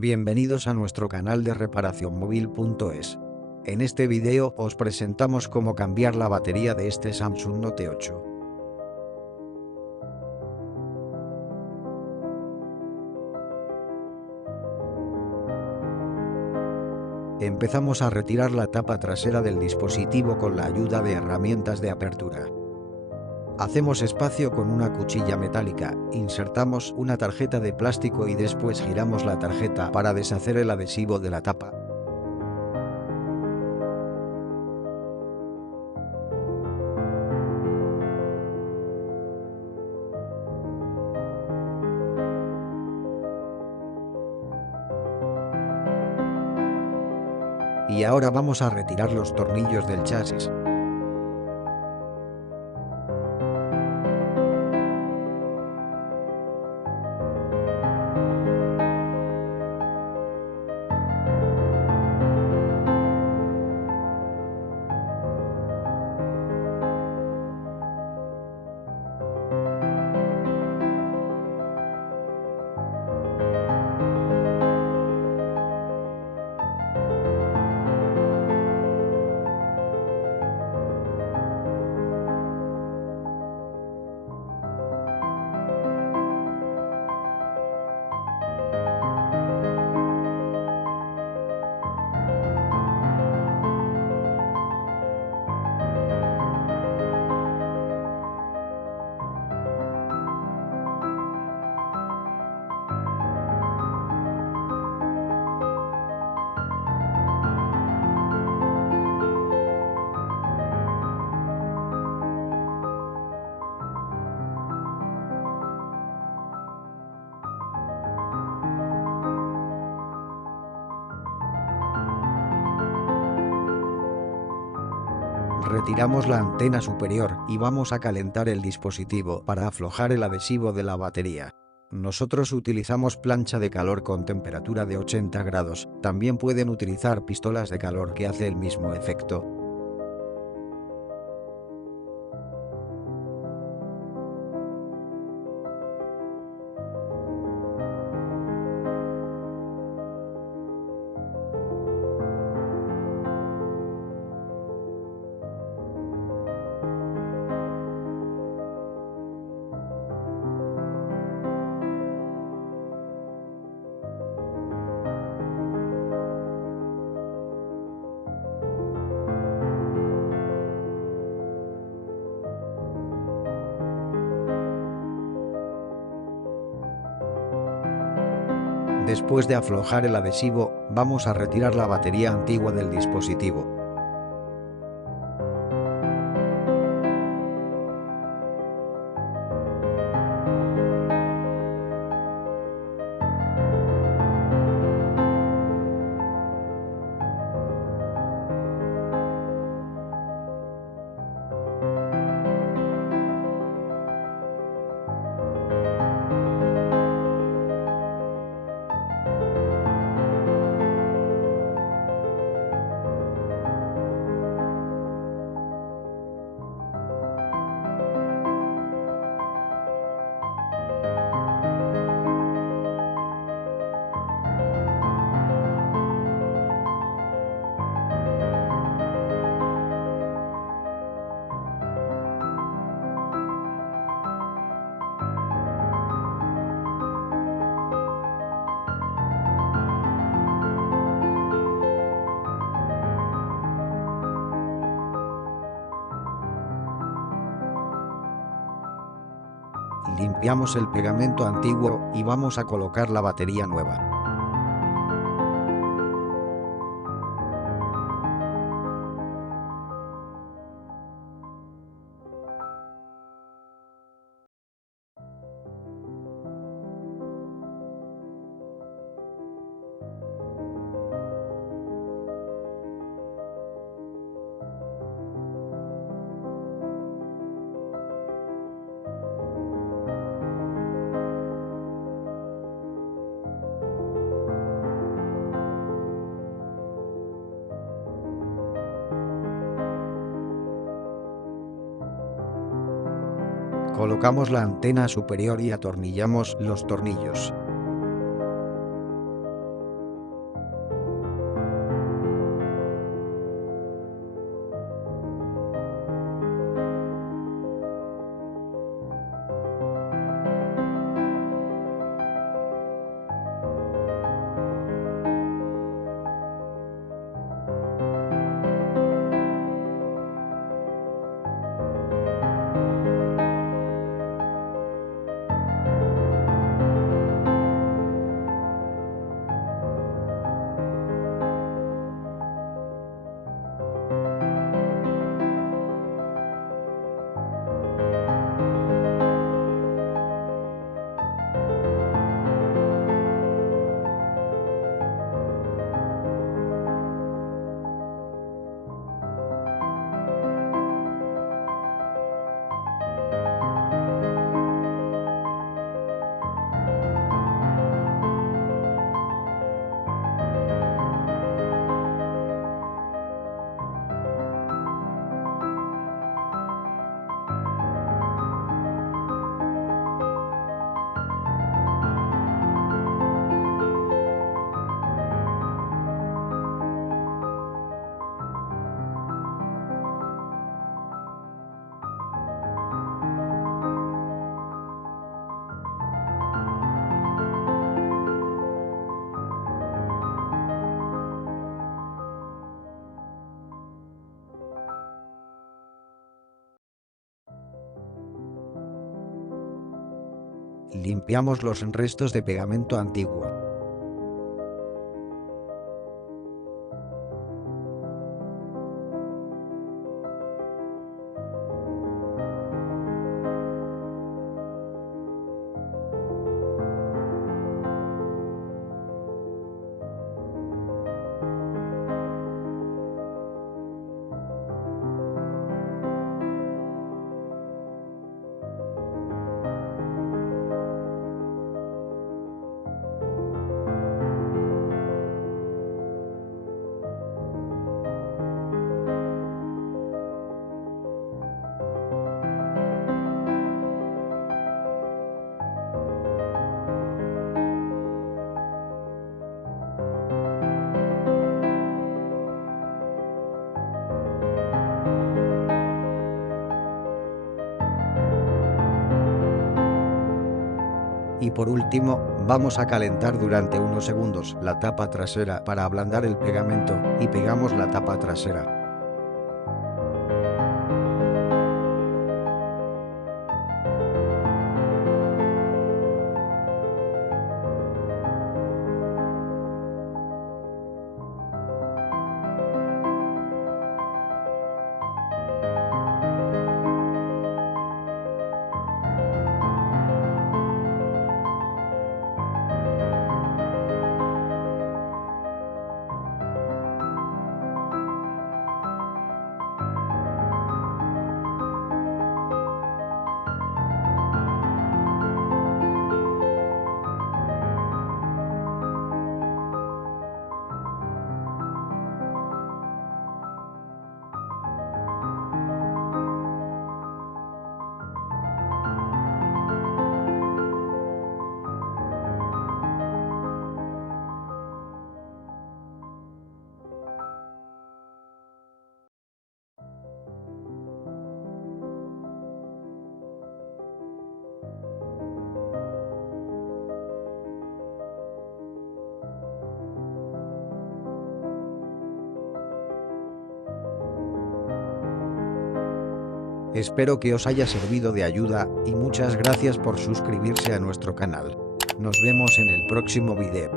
Bienvenidos a nuestro canal de reparacionmóvil.es. En este video os presentamos cómo cambiar la batería de este Samsung Note 8. Empezamos a retirar la tapa trasera del dispositivo con la ayuda de herramientas de apertura. Hacemos espacio con una cuchilla metálica, insertamos una tarjeta de plástico y después giramos la tarjeta para deshacer el adhesivo de la tapa. Y ahora vamos a retirar los tornillos del chasis. Retiramos la antena superior y vamos a calentar el dispositivo para aflojar el adhesivo de la batería. Nosotros utilizamos plancha de calor con temperatura de 80 grados, también pueden utilizar pistolas de calor que hace el mismo efecto. Después de aflojar el adhesivo, vamos a retirar la batería antigua del dispositivo. Limpiamos el pegamento antiguo y vamos a colocar la batería nueva. Colocamos la antena superior y atornillamos los tornillos. Limpiamos los restos de pegamento antiguo. Y por último, vamos a calentar durante unos segundos la tapa trasera para ablandar el pegamento, y pegamos la tapa trasera. Espero que os haya servido de ayuda, y muchas gracias por suscribirse a nuestro canal. Nos vemos en el próximo video.